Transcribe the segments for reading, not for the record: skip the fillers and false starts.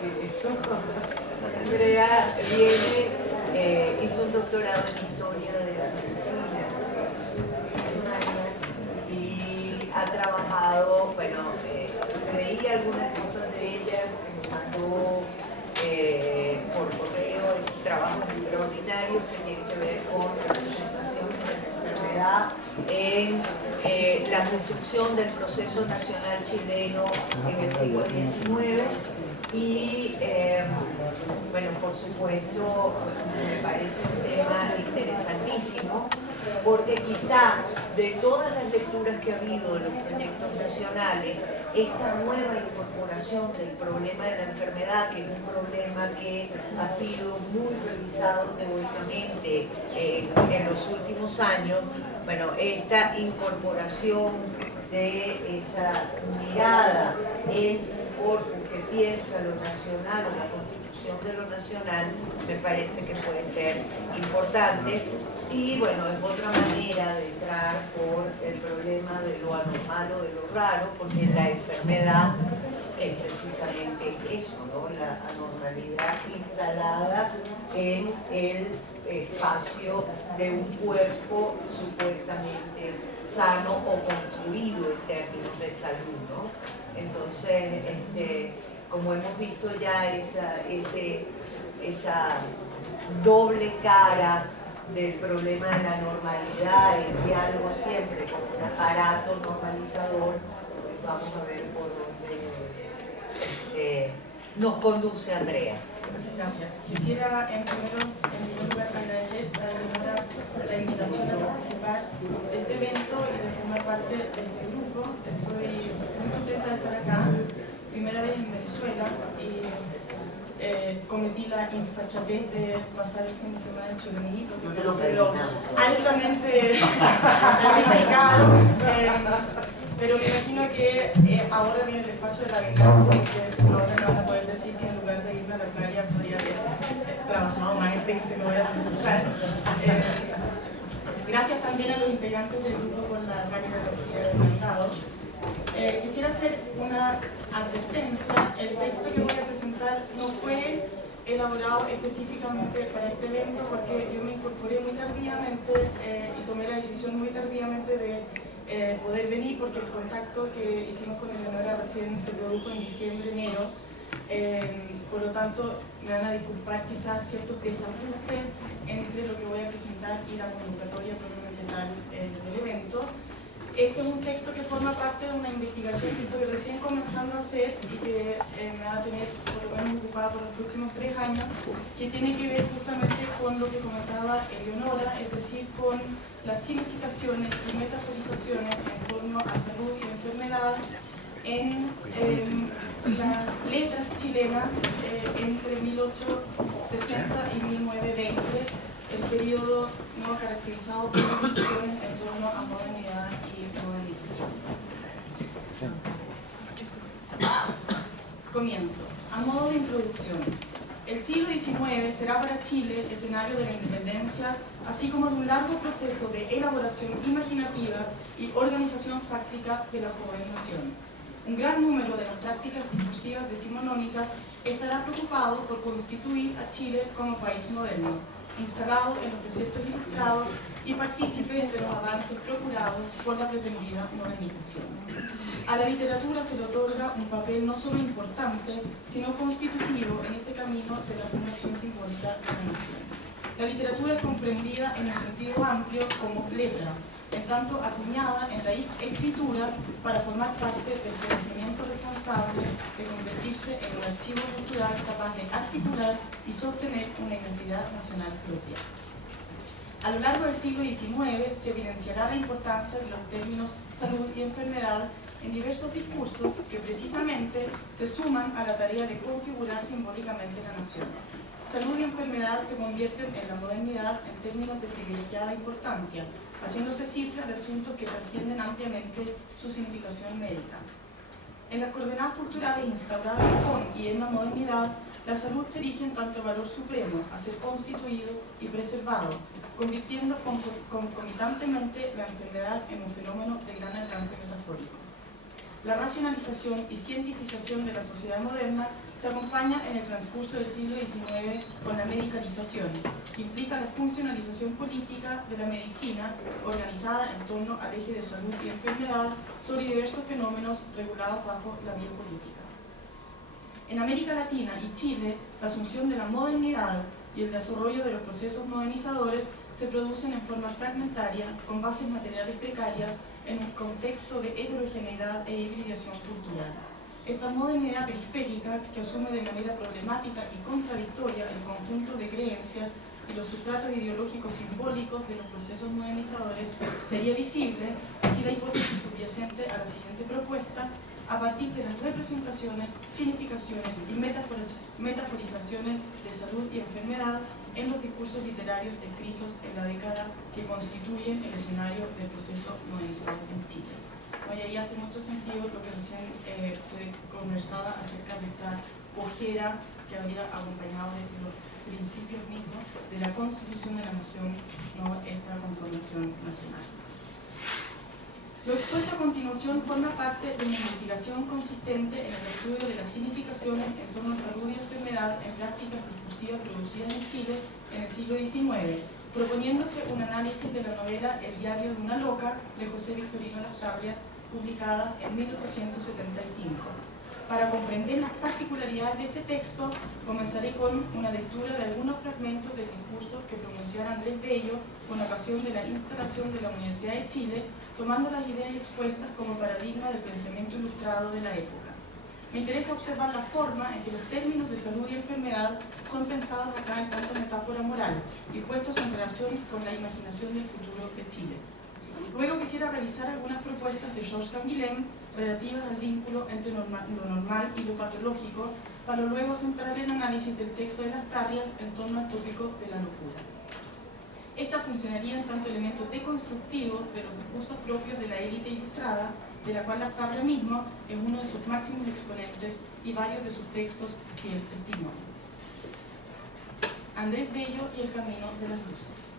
decir eso. Andrea hizo un doctorado en historia de la medicina y ha trabajado, bueno, leí algunas cosas de ella que me mandó por correo, trabajos extraordinarios que tienen que ver con la presentación de la enfermedad en la construcción del proceso nacional chileno en el siglo XIX. Y bueno, por supuesto, me parece un tema interesantísimo, porque quizá de todas las lecturas que ha habido de los proyectos nacionales, esta nueva incorporación del problema de la enfermedad, que es un problema que ha sido muy revisado teóricamente en los últimos años, bueno, esta incorporación de esa mirada en corpus que piensa lo nacional o la constitución de lo nacional, me parece que puede ser importante. Y bueno, es otra manera de entrar por el problema de lo anormal o de lo raro, porque la enfermedad es precisamente eso, ¿no? La anormalidad instalada en el espacio de un cuerpo supuestamente sano o construido en términos de salud, ¿no? Entonces, como hemos visto ya esa doble cara del problema de la normalidad, el diálogo siempre con un aparato normalizador, pues vamos a ver por dónde nos conduce Andrea. Muchas gracias. Quisiera en primer lugar agradecer a Eleonora la invitación a participar de este evento y de formar parte de este grupo. Estoy muy contenta de estar acá, primera vez en Venezuela, y cometí la infachatez de pasar el fin de semana en Choroní, porque ha sido altamente criticado. Pero me imagino que ahora viene el espacio de la venganza, porque ahora me van a poder decir que en lugar de irme a la playa podría haber trabajado más el texto que me voy a presentar. Gracias también a los integrantes del grupo por la gran energía del mandado. Quisiera hacer una advertencia. El texto que voy a presentar no fue elaborado específicamente para este evento, porque yo me incorporé muy tardíamente y tomé la decisión muy tardíamente de poder venir, porque el contacto que hicimos con Eleonora recién se produjo en diciembre, enero. Por lo tanto, me van a disculpar quizás ciertos desajustes entre lo que voy a presentar y la convocatoria propiamente tal del evento. Este es un texto que forma parte de una investigación que estoy recién comenzando a hacer y que me va a tener por lo menos ocupada por los próximos 3 años, que tiene que ver justamente con lo que comentaba Eleonora, es decir, con las significaciones y metaforizaciones en torno a salud y enfermedad en las letras chilenas entre 1860 y 1920, el periodo no caracterizado por discusiones en torno a modernidad y modernización. Comienzo. A modo de introducción, el siglo XIX será para Chile escenario de la independencia, así como de un largo proceso de elaboración imaginativa y organización fáctica de la joven nación. Un gran número de las prácticas discursivas decimonónicas estará preocupado por constituir a Chile como país moderno, instalado en los preceptos ilustrados y partícipe de los avances procurados por la pretendida modernización. A la literatura se le otorga un papel no solo importante, sino constitutivo en este camino de la fundación simbólica de la nación. La literatura es comprendida en el sentido amplio como letra, en tanto acuñada en la escritura para formar parte del conocimiento responsable de convertirse en un archivo cultural capaz de articular y sostener una identidad nacional propia. A lo largo del siglo XIX se evidenciará la importancia de los términos salud y enfermedad en diversos discursos que precisamente se suman a la tarea de configurar simbólicamente la nación. Salud y enfermedad se convierten en la modernidad en términos de privilegiada importancia, haciéndose cifras de asuntos que trascienden ampliamente su significación médica. En las coordenadas culturales instauradas con y en la modernidad, la salud se erige en tanto valor supremo a ser constituido y preservado, convirtiendo concomitantemente la enfermedad en un fenómeno de gran alcance metafórico. La racionalización y cientificación de la sociedad moderna se acompaña en el transcurso del siglo XIX con la medicalización, que implica la funcionalización política de la medicina organizada en torno al eje de salud y enfermedad sobre diversos fenómenos regulados bajo la biopolítica. En América Latina y Chile, la asunción de la modernidad y el desarrollo de los procesos modernizadores se producen en forma fragmentaria, con bases materiales precarias, en un contexto de heterogeneidad e hibridación cultural. Esta modernidad periférica, que asume de manera problemática y contradictoria el conjunto de creencias y los sustratos ideológicos simbólicos de los procesos modernizadores, sería visible si la hipótesis subyacente a la siguiente propuesta, a partir de las representaciones, significaciones y metaforizaciones de salud y enfermedad en los discursos literarios escritos en la década que constituyen el escenario del proceso modernizador en Chile. Y ahí hace mucho sentido lo que recién se conversaba acerca de esta ojera que había acompañado desde los principios mismos de la Constitución de la Nación, no esta conformación nacional. Lo expuesto a continuación forma parte de una investigación consistente en el estudio de las significaciones en torno a salud y enfermedad en prácticas discursivas producidas en Chile en el siglo XIX, proponiéndose un análisis de la novela El diario de una loca de José Victorino Lastarria, publicada en 1875. Para comprender las particularidades de este texto, comenzaré con una lectura de algunos fragmentos del discurso que pronunciara Andrés Bello con ocasión de la instalación de la Universidad de Chile, tomando las ideas expuestas como paradigma del pensamiento ilustrado de la época. Me interesa observar la forma en que los términos de salud y enfermedad son pensados acá en tanto metáfora moral y puestos en relación con la imaginación del futuro de Chile. Luego quisiera revisar algunas propuestas de Georges Canguilhem relativas al vínculo entre lo normal y lo patológico, para luego centrar el análisis del texto de Lastarria en torno al tópico de la locura. Esta funcionaría en tanto elemento deconstructivo de los discursos propios de la élite ilustrada, de la cual Lastarria mismo es uno de sus máximos exponentes y varios de sus textos fiel testimonio. Andrés Bello y el camino de las luces.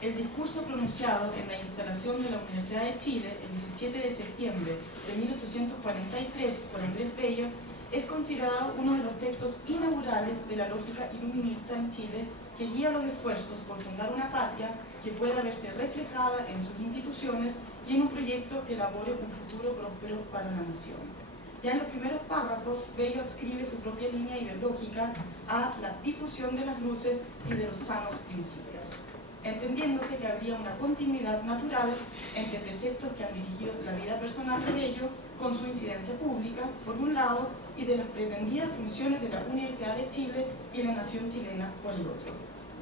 El discurso pronunciado en la instalación de la Universidad de Chile el 17 de septiembre de 1843 por Andrés Bello es considerado uno de los textos inaugurales de la lógica iluminista en Chile que guía los esfuerzos por fundar una patria que pueda verse reflejada en sus instituciones y en un proyecto que elabore un futuro próspero para la nación. Ya en los primeros párrafos, Bello adscribe su propia línea ideológica a la difusión de las luces y de los sanos principios, entendiéndose que habría una continuidad natural entre preceptos que han dirigido la vida personal de Bello con su incidencia pública, por un lado, y de las pretendidas funciones de la Universidad de Chile y la nación chilena, por el otro.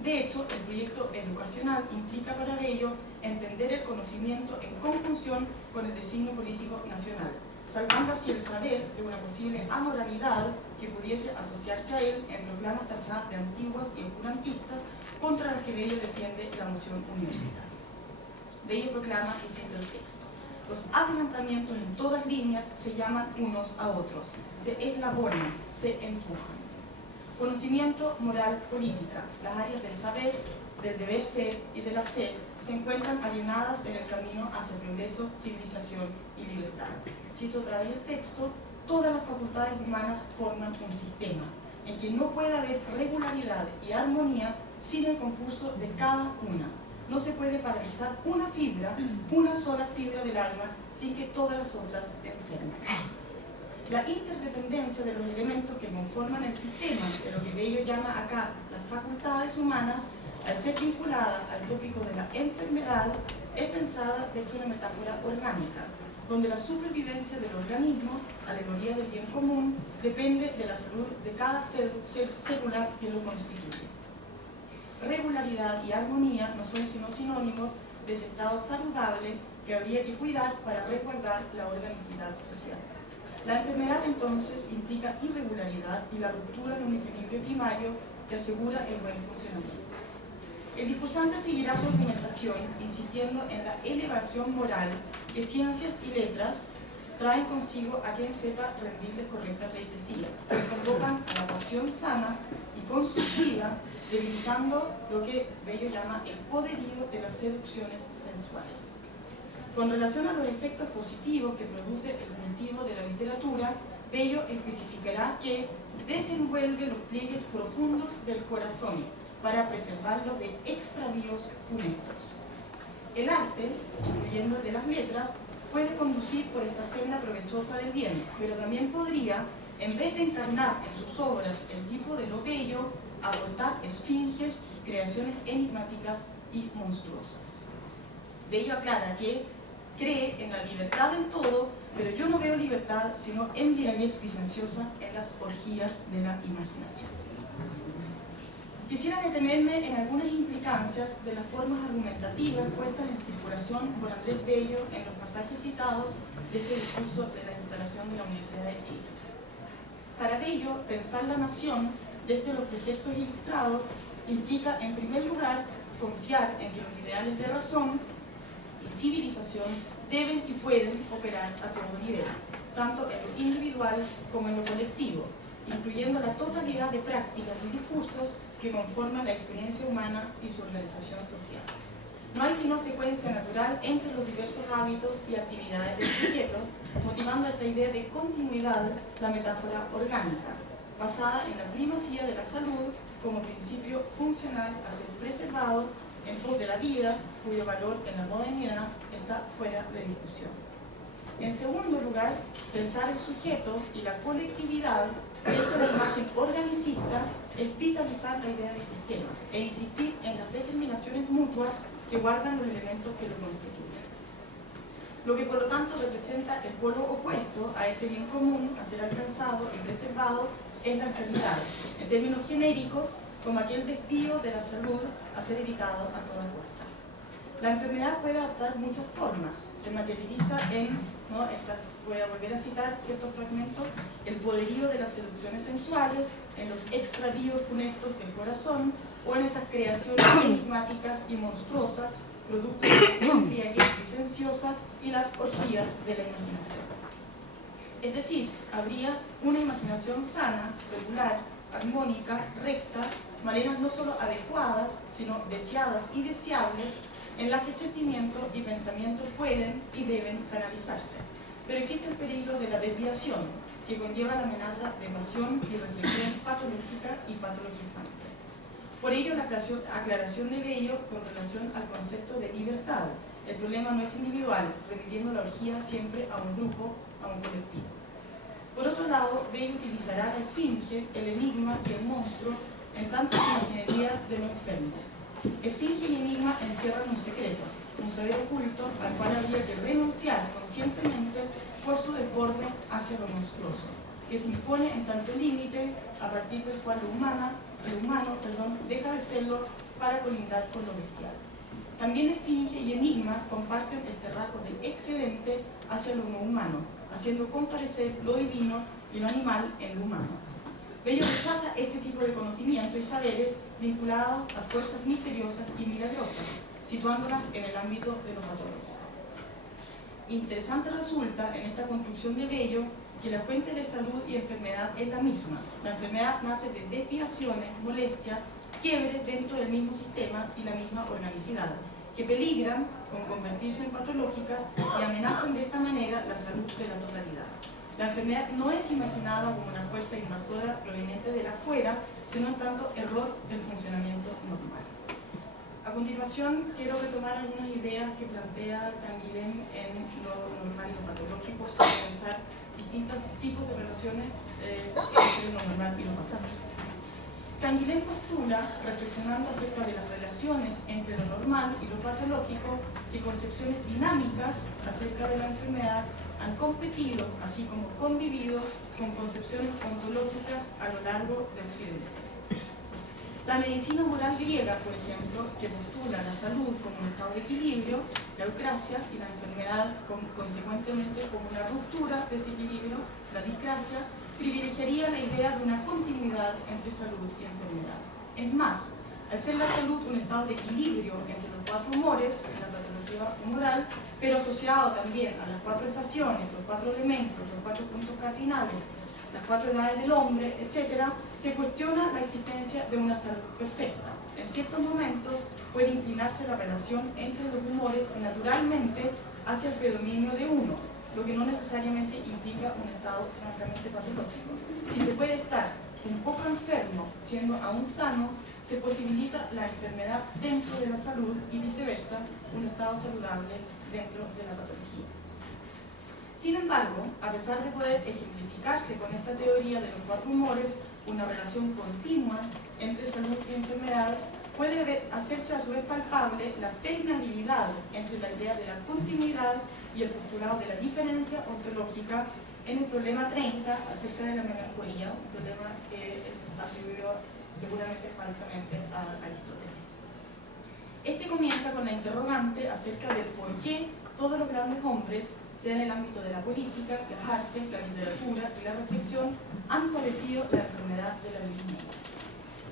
De hecho, el proyecto educacional implica para Bello entender el conocimiento en conjunción con el designio político nacional, salvando así el saber de una posible amoralidad que pudiese asociarse a él en proclamas tachadas de antiguas y oscurantistas contra las que Bello defiende la moción universitaria. Bello proclama, y cito el texto: los adelantamientos en todas líneas se llaman unos a otros, se eslabonan, se empujan. Conocimiento, moral, política, las áreas del saber, del deber ser y del hacer se encuentran alienadas en el camino hacia el progreso, civilización y libertad. Cito otra vez el texto: todas las facultades humanas forman un sistema en que no puede haber regularidad y armonía sin el concurso de cada una. No se puede paralizar una fibra, una sola fibra del alma, sin que todas las otras enfermen. La interdependencia de los elementos que conforman el sistema, de lo que Bello llama acá las facultades humanas, al ser vinculada al tópico de la enfermedad, es pensada desde una metáfora orgánica, donde la supervivencia del organismo, alegoría del bien común, depende de la salud de cada célula que lo constituye. Regularidad y armonía no son sino sinónimos de ese estado saludable que habría que cuidar para resguardar la organicidad social. La enfermedad entonces implica irregularidad y la ruptura de un equilibrio primario que asegura el buen funcionamiento. El discursante seguirá su argumentación insistiendo en la elevación moral que ciencias y letras traen consigo a quien sepa rendirles correcta pleitesía, que convocan a la pasión sana y constructiva, debilitando lo que Bello llama el poderío de las seducciones sensuales. Con relación a los efectos positivos que produce el cultivo de la literatura, Bello especificará que desenvuelve los pliegues profundos del corazón para preservarlo de extravíos funestos. El arte, incluyendo el de las letras, puede conducir por esta senda provechosa del bien, pero también podría, en vez de encarnar en sus obras el tipo de lo bello, abortar esfinges, creaciones enigmáticas y monstruosas. Bello aclara que cree en la libertad en todo, pero yo no veo libertad sino embriaguez licenciosa en las orgías de la imaginación. Quisiera detenerme en algunas implicancias de las formas argumentativas puestas en circulación por Andrés Bello en los pasajes citados de este discurso de la instalación de la Universidad de Chile. Para Bello, pensar la nación desde los preceptos ilustrados implica, en primer lugar, confiar en que los ideales de razón y civilización deben y pueden operar a todo nivel, tanto en lo individual como en lo colectivo, incluyendo la totalidad de prácticas y discursos que conforman la experiencia humana y su organización social. No hay sino secuencia natural entre los diversos hábitos y actividades del sujeto, motivando esta idea de continuidad la metáfora orgánica, basada en la primacía de la salud como principio funcional a ser preservado en pos de la vida, cuyo valor en la modernidad está fuera de discusión. En segundo lugar, pensar el sujeto y la colectividad desde la imagen organicista es vitalizar la idea de sistema e insistir en las determinaciones mutuas que guardan los elementos que lo constituyen. Lo que por lo tanto representa el polo opuesto a este bien común a ser alcanzado y preservado es la enfermedad, en términos genéricos, como aquel desvío de la salud a ser evitado a toda costa. La enfermedad puede adoptar muchas formas, se materializa en, voy a volver a citar ciertos fragmentos, el poderío de las seducciones sensuales, en los extravíos funestos del corazón, o en esas creaciones enigmáticas y monstruosas, producto de la embriaguez licenciosa y las orgías de la imaginación. Es decir, habría una imaginación sana, regular, armónica, recta, maneras no solo adecuadas, sino deseadas y deseables, en las que sentimiento y pensamiento pueden y deben canalizarse. Pero existe el peligro de la desviación, que conlleva la amenaza de pasión y reflexión patológica y patologizante. Por ello, la aclaración de Bello con relación al concepto de libertad. El problema no es individual, remitiendo la orgía siempre a un grupo, a un colectivo. Por otro lado, Bello utilizará el esfinge, el enigma y el monstruo en tanto imaginería de lo enfermo. Esfinge y enigma encierran un secreto, un saber oculto al cual habría que renunciar conscientemente por su desborde hacia lo monstruoso, que se impone en tanto límite a partir del cual lo humano deja de serlo para colindar con lo bestial. También esfinge y enigma comparten este rasgo del excedente hacia lo no humano, haciendo comparecer lo divino y lo animal en lo humano. Bello rechaza este tipo de conocimiento y saberes vinculados a fuerzas misteriosas y milagrosas, situándolas en el ámbito de lo patológico. Interesante resulta en esta construcción de Bello que la fuente de salud y enfermedad es la misma. La enfermedad nace de desviaciones, molestias, quiebres dentro del mismo sistema y la misma organicidad, que peligran con convertirse en patológicas y amenazan de esta manera la salud de la totalidad. La enfermedad no es imaginada como una fuerza invasora proveniente de afuera, sino en tanto error del funcionamiento normal. A continuación, quiero retomar algunas ideas que plantea Canguilhem en lo normal y lo patológico para pensar distintos tipos de relaciones entre lo normal y lo patológico. Canguilhem postula, reflexionando acerca de las relaciones entre lo normal y lo patológico, que concepciones dinámicas acerca de la enfermedad han competido, así como convivido, con concepciones ontológicas a lo largo de Occidente. La medicina moral griega, por ejemplo, que postula la salud como un estado de equilibrio, la eucrasia, y la enfermedad consecuentemente como una ruptura de ese equilibrio, la discrasia, privilegiaría la idea de una continuidad entre salud y enfermedad. Es más, al ser la salud un estado de equilibrio entre los cuatro humores, en la patología humoral, pero asociado también a las cuatro estaciones, los cuatro elementos, los cuatro puntos cardinales, las cuatro edades del hombre, etc., se cuestiona la existencia de una salud perfecta. En ciertos momentos puede inclinarse la relación entre los humores naturalmente hacia el predominio de uno, lo que no necesariamente implica un estado francamente patológico. Si se puede estar un poco enfermo siendo aún sano, se posibilita la enfermedad dentro de la salud y viceversa, un estado saludable dentro de la patología. Sin embargo, a pesar de poder ejemplificarse con esta teoría de los 4 humores una relación continua entre salud y enfermedad, puede hacerse a su vez palpable la permeabilidad entre la idea de la continuidad y el postulado de la diferencia ontológica en el problema 30 acerca de la melancolía, un problema que atribuyó seguramente falsamente a Aristóteles. Este comienza con la interrogante acerca del por qué todos los grandes hombres, sea en el ámbito de la política, las artes, la literatura y la reflexión, han padecido la enfermedad de la virilidad.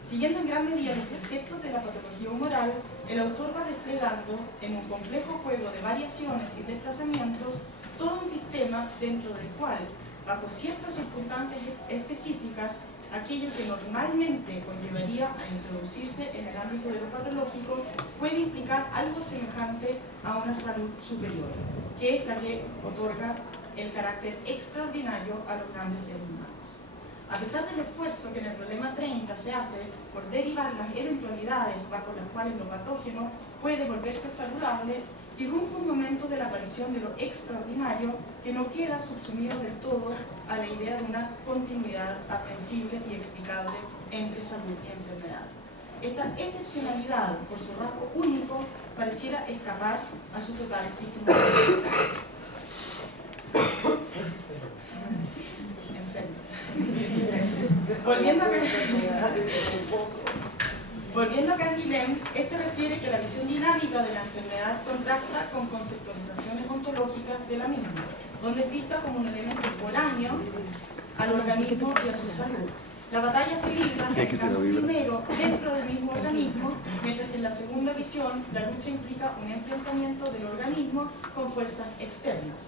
Siguiendo en gran medida los preceptos de la patología humoral, el autor va desplegando en un complejo juego de variaciones y desplazamientos todo un sistema dentro del cual, bajo ciertas circunstancias específicas, aquello que normalmente conllevaría a introducirse en el ámbito de lo patológico puede implicar algo semejante a una salud superior, que es la que otorga el carácter extraordinario a los grandes seres humanos. A pesar del esfuerzo que en el problema 30 se hace por derivar las eventualidades bajo las cuales lo patógeno puede volverse saludable, irrumpe un momento de la aparición de lo extraordinario que no queda subsumido del todo a la idea de una continuidad aprensible y explicable entre salud y enfermedad. Esta excepcionalidad, por su rasgo único, pareciera escapar a su total significado. Volviendo a Canguilhem, este refiere que la visión dinámica de la enfermedad contrasta con conceptualizaciones ontológicas de la misma, donde es vista como un elemento foráneo al organismo y a su salud. La batalla se libra, en el caso primero, dentro del mismo organismo, mientras que en la segunda visión la lucha implica un enfrentamiento del organismo con fuerzas externas.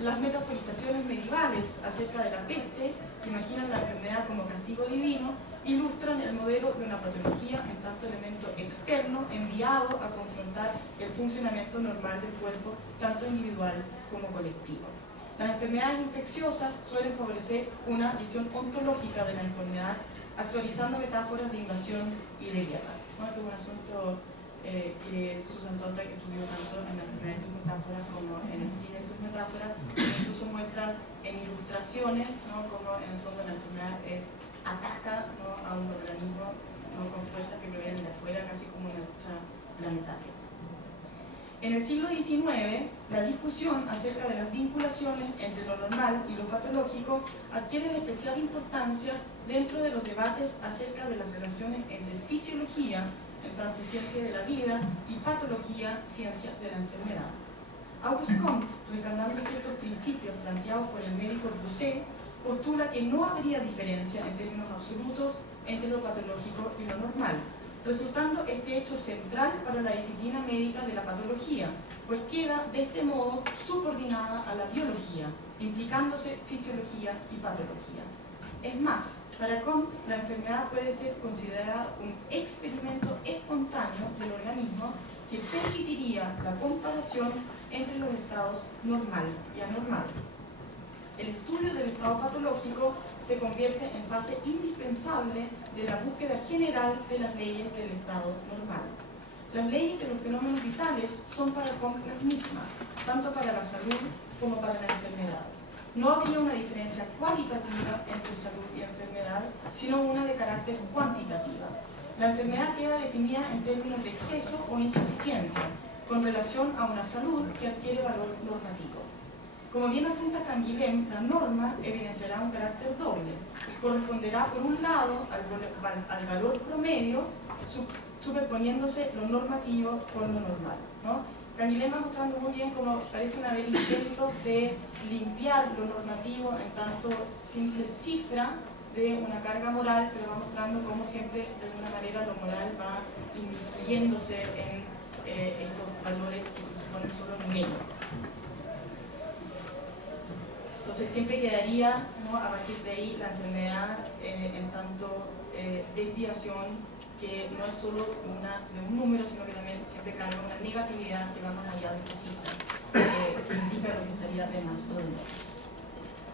Las metaforizaciones medievales acerca de la peste, que imaginan la enfermedad como castigo divino, ilustran el modelo de una patología en tanto elemento externo enviado a confrontar el funcionamiento normal del cuerpo, tanto individual como colectivo. Las enfermedades infecciosas suelen favorecer una visión ontológica de la enfermedad, actualizando metáforas de invasión y de guerra. Este es un asunto que Susan Sontag estudió tanto en la enfermedad de sus metáforas como en el cine de sus metáforas, incluso muestran en ilustraciones, ¿no?, como en el fondo la enfermedad ataca, ¿no?, a un organismo, ¿no?, con fuerzas que provienen de afuera, casi como una lucha planetaria. En el siglo XIX, la discusión acerca de las vinculaciones entre lo normal y lo patológico adquiere especial importancia dentro de los debates acerca de las relaciones entre fisiología, en tanto ciencia de la vida, y patología, ciencia de la enfermedad. Auguste Comte, recordando ciertos principios planteados por el médico Broussais, postula que no habría diferencia en términos absolutos entre lo patológico y lo normal, resultando este hecho central para la disciplina médica de la patología, pues queda de este modo subordinada a la biología, implicándose fisiología y patología. Es más, para Comte, la enfermedad puede ser considerada un experimento espontáneo del organismo que permitiría la comparación entre los estados normal y anormal. El estudio del estado patológico se convierte en fase indispensable de la búsqueda general de las leyes del estado normal. Las leyes de los fenómenos vitales son para Comte las mismas, tanto para la salud como para la enfermedad. No habría una diferencia cualitativa entre salud y enfermedad, sino una de carácter cuantitativa. La enfermedad queda definida en términos de exceso o insuficiencia, con relación a una salud que adquiere valor normativo. Como bien apunta Canguilhem, la norma evidenciará un carácter doble. Corresponderá, por un lado, al valor promedio, superponiéndose lo normativo con lo normal, ¿no? Canguilhem va mostrando muy bien cómo parecen haber intentos de limpiar lo normativo en tanto simple cifra de una carga moral, pero va mostrando cómo siempre, de alguna manera, lo moral va incluyéndose en estos valores que se suponen solo numéricos. Entonces siempre quedaría, ¿no?, a partir de ahí la enfermedad en tanto desviación, que no es solo de un número, sino que también siempre carga una negatividad que va más allá de esta cifra. que indica lo que estaría de más o de menos.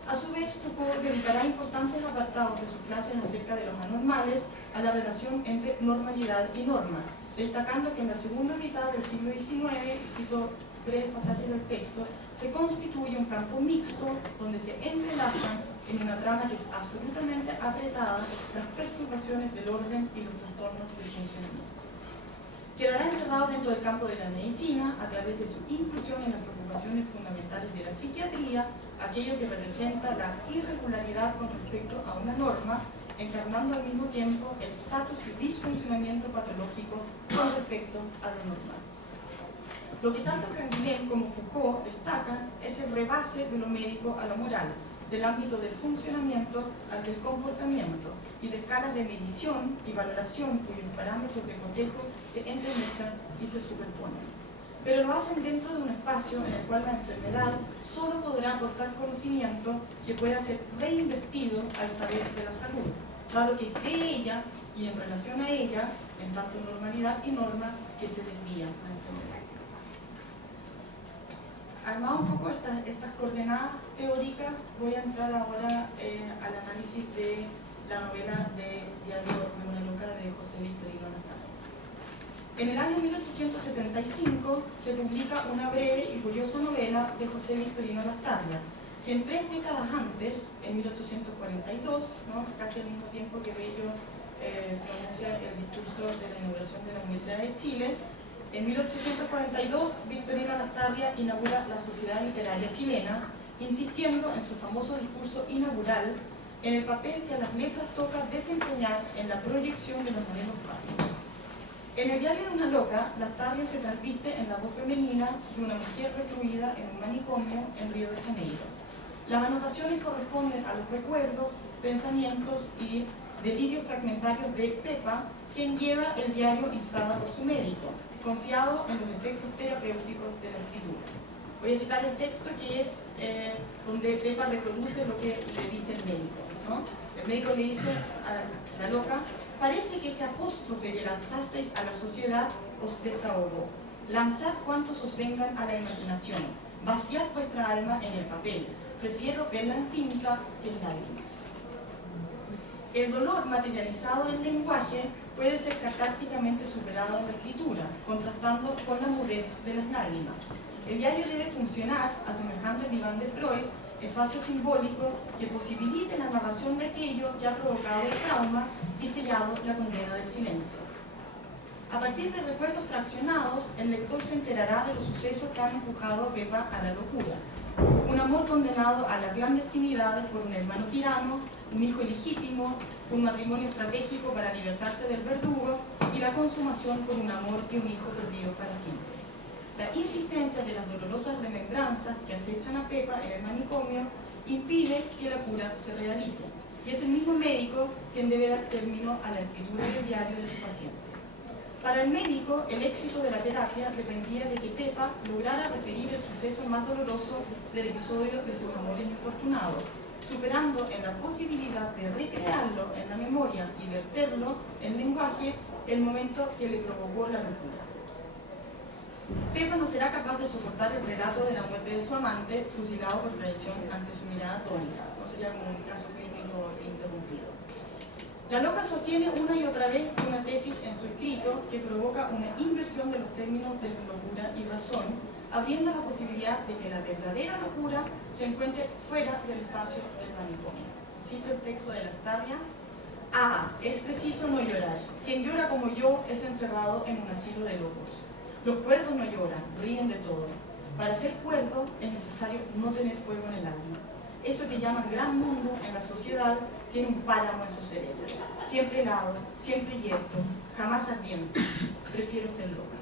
A su vez, Foucault dedicará importantes apartados de sus clases acerca de los anormales a la relación entre normalidad y norma, destacando que en la segunda mitad del siglo XIX, cito breves pasajes del texto, se constituye un campo mixto donde se entrelazan en una trama que es absolutamente apretada las perturbaciones del orden y los trastornos del funcionamiento. Quedará encerrado dentro del campo de la medicina a través de su inclusión en las preocupaciones fundamentales de la psiquiatría, aquello que representa la irregularidad con respecto a una norma, encarnando al mismo tiempo el status de disfuncionamiento patológico con respecto a lo normal. Lo que tanto Canguilhem como Foucault destacan es el rebase de lo médico a lo moral, del ámbito del funcionamiento al del comportamiento y de escalas de medición y valoración cuyos parámetros de cotejo se entremezclan y se superponen. Pero lo hacen dentro de un espacio en el cual la enfermedad solo podrá aportar conocimiento que pueda ser reinvertido al saber de la salud, dado que es de ella y en relación a ella, en tanto normalidad y norma, que se desvía la enfermedad. Armado un poco estas coordenadas teóricas, voy a entrar ahora al análisis de la novela de Diario de una loca de José Victorino Lastarria. En el año 1875 se publica una breve y curiosa novela de José Victorino Lastarria, que en 3 décadas antes, en 1842, ¿no?, casi al mismo tiempo que Bello pronuncia el discurso de la inauguración de la Universidad de Chile, en 1842 Victorino Lastarria inaugura la Sociedad Literaria Chilena, insistiendo en su famoso discurso inaugural en el papel que a las letras toca desempeñar en la proyección de los modelos patrios. En el Diario de una loca, Lastarria se transviste en la voz femenina de una mujer recluida en un manicomio en Río de Janeiro. Las anotaciones corresponden a los recuerdos, pensamientos y delirios fragmentarios de Pepa, quien lleva el diario instada por su médico, confiado en los efectos terapéuticos de la escritura. Voy a citar el texto que es donde Pepa reproduce lo que le dice el médico, ¿no? El médico le dice a la loca: parece que ese apóstrofe que lanzasteis a la sociedad os desahogó. Lanzad cuantos os vengan a la imaginación. Vaciad vuestra alma en el papel. Prefiero verla en tinta que en lágrimas. El dolor materializado en el lenguaje puede ser catárticamente superado en la escritura, contrastando con la mudez de las lágrimas. El diario debe funcionar, asemejando el diván de Freud, espacio simbólico que posibilite la narración de aquello que ha provocado el trauma y sellado la condena del silencio. A partir de recuerdos fraccionados, el lector se enterará de los sucesos que han empujado a Pepa a la locura. Un amor condenado a la clandestinidad por un hermano tirano, un hijo ilegítimo, un matrimonio estratégico para libertarse del verdugo y la consumación por un amor y un hijo perdido para siempre. La insistencia de las dolorosas remembranzas que acechan a Pepa en el manicomio impide que la cura se realice, y es el mismo médico quien debe dar término a la escritura del diario de su paciente. Para el médico, el éxito de la terapia dependía de que Pepa lograra referir el suceso más doloroso del episodio de sus amores infortunados, superando en la posibilidad de recrearlo en la memoria y verterlo en lenguaje el momento que le provocó la locura. Pepa no será capaz de soportar el relato de la muerte de su amante, fusilado por traición ante su mirada atónica. No sería como un caso clínico interrumpido. La loca sostiene una y otra vez una tesis en su escrito que provoca una inversión de los términos de locura y razón, abriendo la posibilidad de que la verdadera locura se encuentre fuera del espacio del manicomio. Cito el texto de Lastarria. Ah, es preciso no llorar. Quien llora como yo es encerrado en un asilo de locos. Los cuerdos no lloran, ríen de todo. Para ser cuerdo es necesario no tener fuego en el alma. Eso que llaman gran mundo en la sociedad tiene un páramo en su cerebro. Siempre helado, siempre yerto, jamás ardiente. Prefiero ser loca.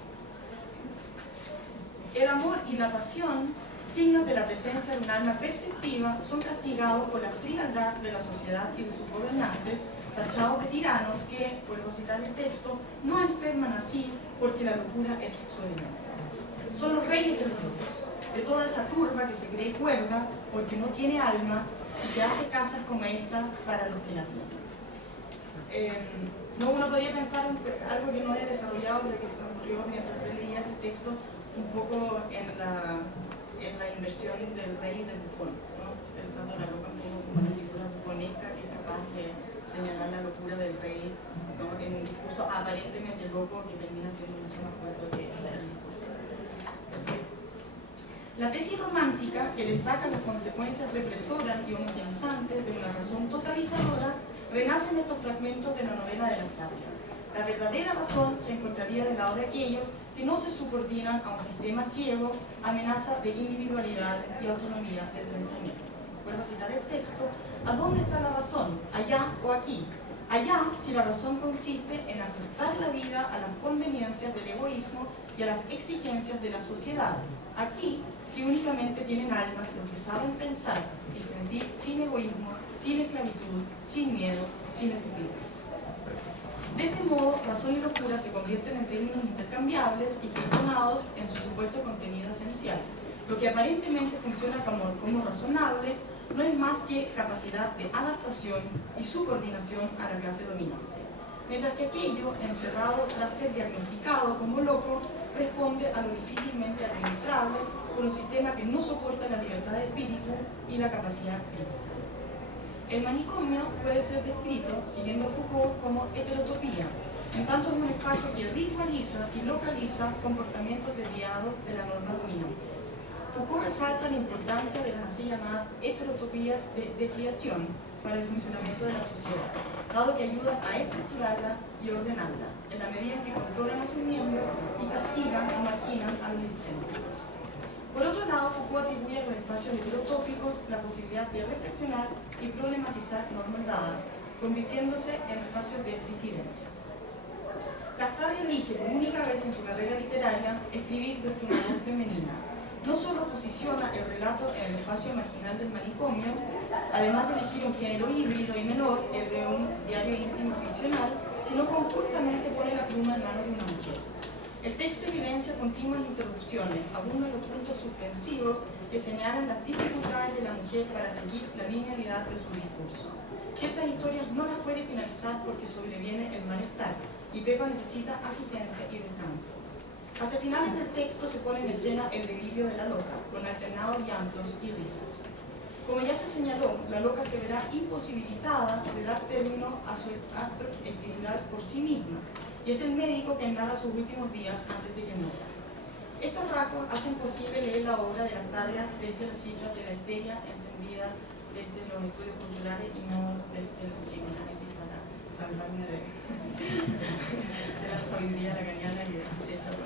El amor y la pasión, signos de la presencia de un alma perceptiva, son castigados por la frialdad de la sociedad y de sus gobernantes, tachados de tiranos que, vuelvo a citar el texto, no enferman así porque la locura es su elemento. Son los reyes de los locos, de toda esa turba que se cree cuerda porque no tiene alma y que hace casas como esta para los que la tienen. Uno podría pensar algo que no he desarrollado, pero que se me ocurrió mientras leía este texto, un poco en en la inversión del rey y del bufón, ¿no? Pensando la loca un poco como una figura bufonesca que es capaz de señalar la locura del rey, ¿no? En un discurso aparentemente loco que termina siendo mucho más fuerte que el discurso. La tesis romántica, que destaca las consecuencias represoras y homogenizantes de una razón totalizadora, renace en estos fragmentos de la novela de Lastarria. La verdadera razón se encontraría del lado de aquellos que no se subordinan a un sistema ciego, amenaza de individualidad y autonomía del pensamiento. Vuelvo a citar el texto. ¿A dónde está la razón? ¿Allá o aquí? Allá, si la razón consiste en ajustar la vida a las conveniencias del egoísmo y a las exigencias de la sociedad. Aquí, si únicamente tienen alma los que saben pensar y sentir sin egoísmo, sin esclavitud, sin miedo, sin estupidez. De este modo, razón y locura se convierten en términos intercambiables y cuestionados en su supuesto contenido esencial. Lo que aparentemente funciona como razonable no es más que capacidad de adaptación y subordinación a la clase dominante. Mientras que aquello, encerrado tras ser diagnosticado como loco, responde a lo difícilmente administrable por un sistema que no soporta la libertad de espíritu y la capacidad crítica. El manicomio puede ser descrito, siguiendo Foucault, como heterotopía, en tanto es un espacio que ritualiza y localiza comportamientos desviados de la norma dominante. Foucault resalta la importancia de las así llamadas heterotopías de desviación para el funcionamiento de la sociedad, dado que ayudan a estructurarla y ordenarla, en la medida en que controlan a sus miembros y castigan o marginan a los excéntricos. Por otro lado, Foucault atribuye a los espacios heterotópicos la posibilidad de reflexionar y problematizar normas dadas, convirtiéndose en espacios de disidencia. Lastarria elige por única vez en su carrera literaria escribir desde una voz femenina. No solo posiciona el relato en el espacio marginal del manicomio, además de elegir un género híbrido y menor, el de un diario íntimo ficcional, sino conjuntamente pone la pluma en manos de una mujer. El texto evidencia continuas interrupciones, abundan los puntos suspensivos que señalan las dificultades de la mujer para seguir la linealidad de su discurso. Ciertas historias no las puede finalizar porque sobreviene el malestar y Pepa necesita asistencia y descanso. Hacia finales del texto se pone en escena el delirio de la loca, con alternados llantos y risas. Como ya se señaló, la loca se verá imposibilitada de dar término a su acto espiritual por sí misma, y es el médico quien narra sus últimos días antes de que muera. Estos rasgos hacen posible leer la obra de Lastarria desde las cifras de la histeria entendida desde los estudios culturales y no desde el psicoanálisis para salvarme de la sabiduría lacaniana que acecha por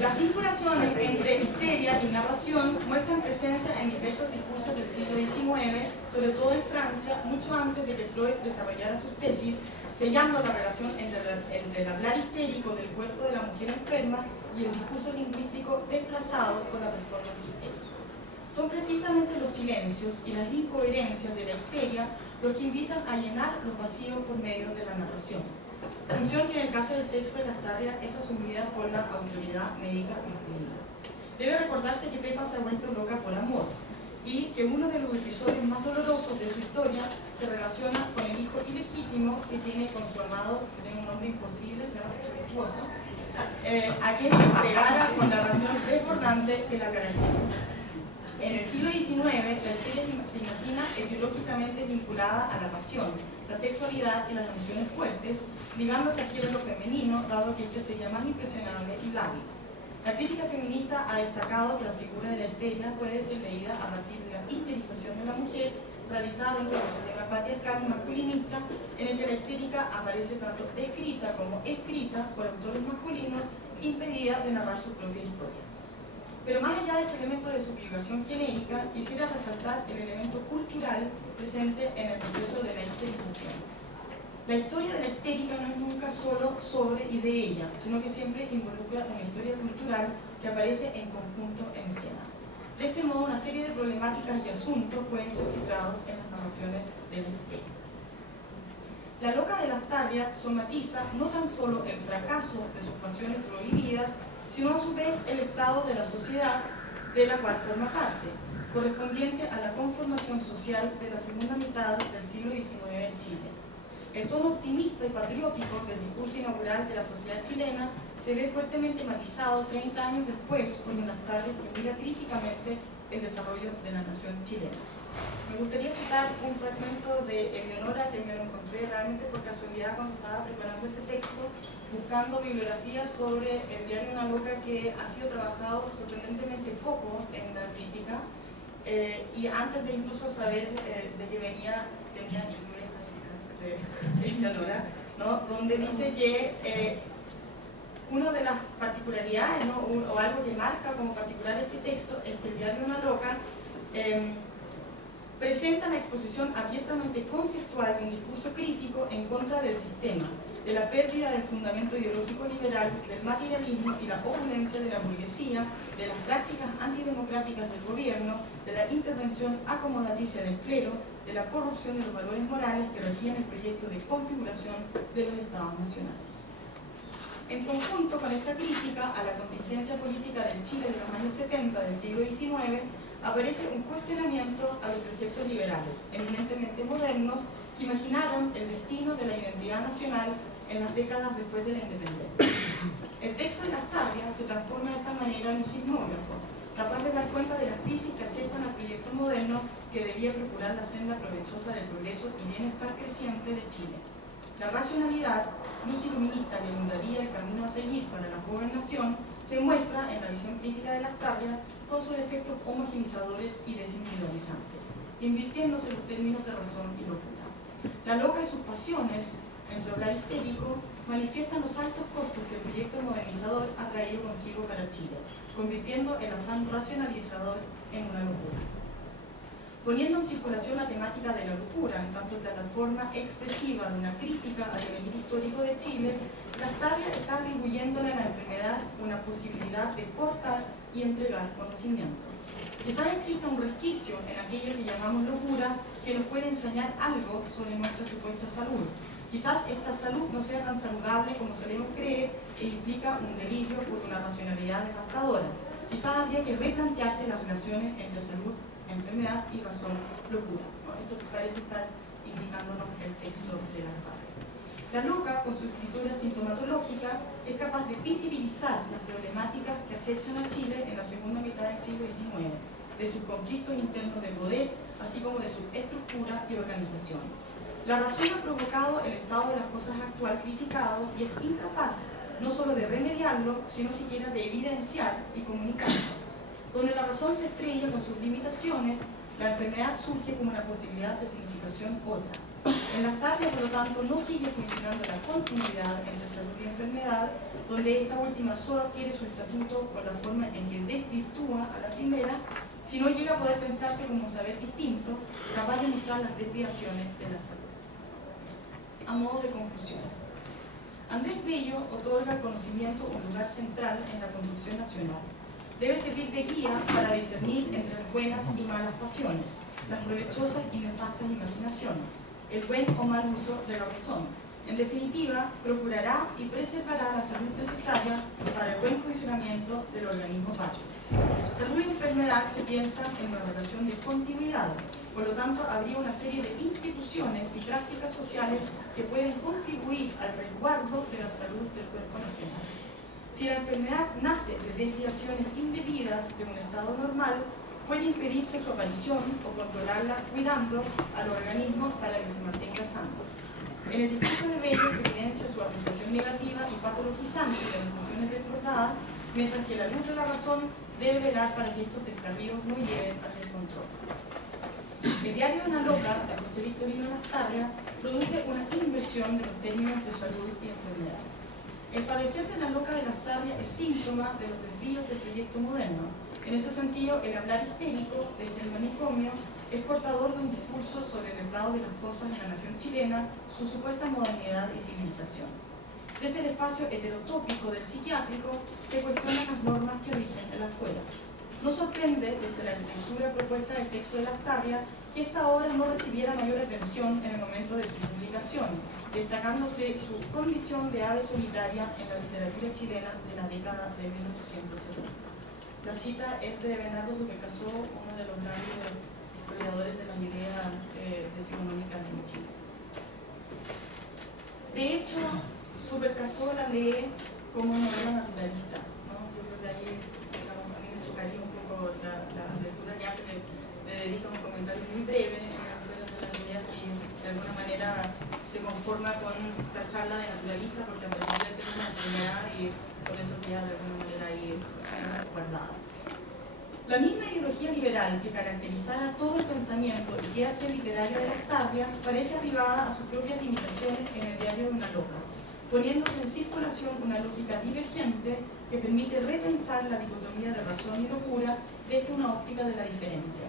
Las vinculaciones entre histeria y narración muestran presencia en diversos discursos del siglo XIX, sobre todo en Francia, mucho antes de que Freud desarrollara sus tesis, sellando la relación entre el hablar histérico del cuerpo de la mujer enferma y el discurso lingüístico desplazado por la performance histérica. Son precisamente los silencios y las incoherencias de la histeria los que invitan a llenar los vacíos por medio de la narración. Función que en el caso del texto de Lastarria es asumida por la autoridad médica masculina. Debe recordarse que Pepa se ha vuelto loca por amor y que uno de los episodios más dolorosos de su historia se relaciona con el hijo ilegítimo que tiene con su amado, que tiene un nombre imposible, se llama Fructuoso, a quien se entregara con la razón desbordante que la caracteriza. En el siglo XIX, la histeria se imagina etiológicamente vinculada a la pasión, la sexualidad y las emociones fuertes, ligándose al género femenino, dado que este sería más impresionable y lábil. La crítica feminista ha destacado que la figura de la histeria puede ser leída a partir de la histerización de la mujer, realizada dentro del sistema patriarcal y masculinista, en el que la histérica aparece tanto descrita como escrita por autores masculinos, impedida de narrar su propia historia. Pero más allá de este elemento de subjugación genérica, quisiera resaltar el elemento cultural presente en el proceso de la histerización. La historia de la histérica no es nunca solo sobre y de ella, sino que siempre involucra una historia cultural que aparece en conjunto en escena. De este modo, una serie de problemáticas y asuntos pueden ser cifrados en las narraciones de la histeria. La loca de Lastarria somatiza no tan solo el fracaso de sus pasiones prohibidas, sino a su vez el estado de la sociedad de la cual forma parte, correspondiente a la conformación social de la segunda mitad del siglo XIX en Chile. El tono optimista y patriótico del discurso inaugural de la sociedad chilena se ve fuertemente matizado 30 años después por un Lastarria que mira críticamente el desarrollo de la nación chilena. Me gustaría citar un fragmento de Eleonora que me lo encontré realmente por casualidad cuando estaba preparando este texto, buscando bibliografía sobre el diario Una Loca, que ha sido trabajado sorprendentemente poco en la crítica, y antes de incluso saber de que venía, tenía incluir esta cita de Eleonora, ¿no? Donde dice que una de las particularidades, ¿no? o algo que marca como particular este texto es que el diario Una Loca presenta la exposición abiertamente conceptual de un discurso crítico en contra del sistema, de la pérdida del fundamento ideológico liberal, del materialismo y la opulencia de la burguesía, de las prácticas antidemocráticas del gobierno, de la intervención acomodaticia del clero, de la corrupción de los valores morales que regían el proyecto de configuración de los estados nacionales. En conjunto con esta crítica a la contingencia política del Chile de los años 70 del siglo XIX, aparece un cuestionamiento a los preceptos liberales, eminentemente modernos, que imaginaron el destino de la identidad nacional en las décadas después de la independencia. El texto de Lastarria se transforma de esta manera en un sismógrafo, capaz de dar cuenta de las crisis que acechan al proyecto moderno que debía procurar la senda provechosa del progreso y bienestar creciente de Chile. La racionalidad, luz iluminista que alumbraría el camino a seguir para la joven nación, se muestra en la visión crítica de Lastarria con sus efectos homogenizadores y desindividualizantes, invirtiéndose los términos de razón y locura. La Loca y sus pasiones, en su hablar histérico, manifiestan los altos costos que el proyecto modernizador ha traído consigo para Chile, convirtiendo el afán racionalizador en una locura. Poniendo en circulación la temática de la locura en tanto plataforma expresiva de una crítica al devenir histórico de Chile, Lastarria está atribuyéndole a la enfermedad una posibilidad de portar y entregar conocimiento. Quizás exista un resquicio en aquello que llamamos locura que nos puede enseñar algo sobre nuestra supuesta salud. Quizás esta salud no sea tan saludable como solemos creer e implica un delirio por una racionalidad devastadora. Quizás habría que replantearse las relaciones entre salud, enfermedad y razón, locura. ¿No? Esto parece estar indicándonos el texto de Lastarria. La Loca, con su escritura sintomatológica, es capaz de visibilizar las problemáticas que acechan a Chile en la segunda mitad del siglo XIX, de sus conflictos internos de poder, así como de su estructura y organización. La razón ha provocado el estado de las cosas actual criticado y es incapaz no solo de remediarlo, sino siquiera de evidenciar y comunicarlo. Donde la razón se estrella con sus limitaciones, la enfermedad surge como una posibilidad de significación otra. En Lastarria, por lo tanto, no sigue funcionando la continuidad entre salud y enfermedad, donde esta última solo adquiere su estatuto por la forma en que desvirtúa a la primera, sino llega a poder pensarse como un saber distinto, capaz de mostrar las desviaciones de la salud. A modo de conclusión, Andrés Bello otorga al conocimiento un lugar central en la construcción nacional. Debe servir de guía para discernir entre las buenas y malas pasiones, las provechosas y nefastas imaginaciones, el buen o mal uso de la razón. En definitiva, procurará y preservará la salud necesaria para el buen funcionamiento del organismo patrio. Salud y enfermedad se piensa en una relación de continuidad, por lo tanto habría una serie de instituciones y prácticas sociales que pueden contribuir al resguardo de la salud del cuerpo nacional. Si la enfermedad nace de desviaciones indebidas de un estado normal, puede impedirse su aparición o controlarla cuidando al organismo para que se mantenga sano. En el discurso de Bello se evidencia su apreciación negativa y patologizante de las emociones desbordadas, mientras que la luz de la razón debe velar para que estos descarríos no lleven al descontrol. El diario Una Loca, de José Victorino Lastarria, produce una inversión de los términos de salud y enfermedad. El padecer de la Loca de Lastarria es síntoma de los desvíos del proyecto moderno. En ese sentido, el hablar histérico desde el manicomio es portador de un discurso sobre el estado de las cosas en la nación chilena, su supuesta modernidad y civilización. Desde el espacio heterotópico del psiquiátrico se cuestionan las normas que rigen el afuera. No sorprende, desde la lectura propuesta del texto de Lastarria, que esta obra no recibiera mayor atención en el momento de su publicación, destacándose su condición de ave solitaria en la literatura chilena de la década de 1870. La cita es de Bernardo Subercaseaux, uno de los grandes historiadores de las ideas decimonónicas en Chile. como un modelo naturalista, ¿no? Yo creo que ahí, digamos, a mí me chocaría un poco la lectura que hace, le dedica un comentario muy breve en la historia de la realidad que de alguna manera se conforma con esta charla de naturalista porque a partir del tema de la enfermedad y con eso queda de alguna manera ahí guardada. La misma ideología liberal que caracterizara todo el pensamiento y que hace literario de Lastarria parece arribada a sus propias limitaciones en el diario de una loca, poniéndose en circulación una lógica divergente que permite repensar la dicotomía de razón y locura desde una óptica de la diferencia.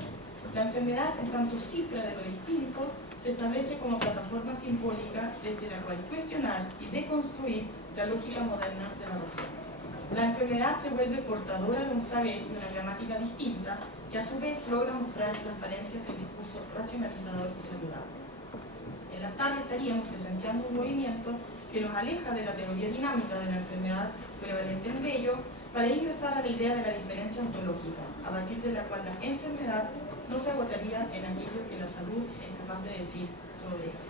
La enfermedad, en tanto cifra de lo distinto, se establece como plataforma simbólica desde la cual cuestionar y deconstruir la lógica moderna de la razón. La enfermedad se vuelve portadora de un saber y una gramática distinta que a su vez logra mostrar las falencias del discurso racionalizador y saludable. En Lastarria estaríamos presenciando un movimiento que nos aleja de la teoría dinámica de la enfermedad prevalente en Bello para ingresar a la idea de la diferencia ontológica, a partir de la cual la enfermedad no se agotaría en aquello que la salud es capaz de decir sobre ella.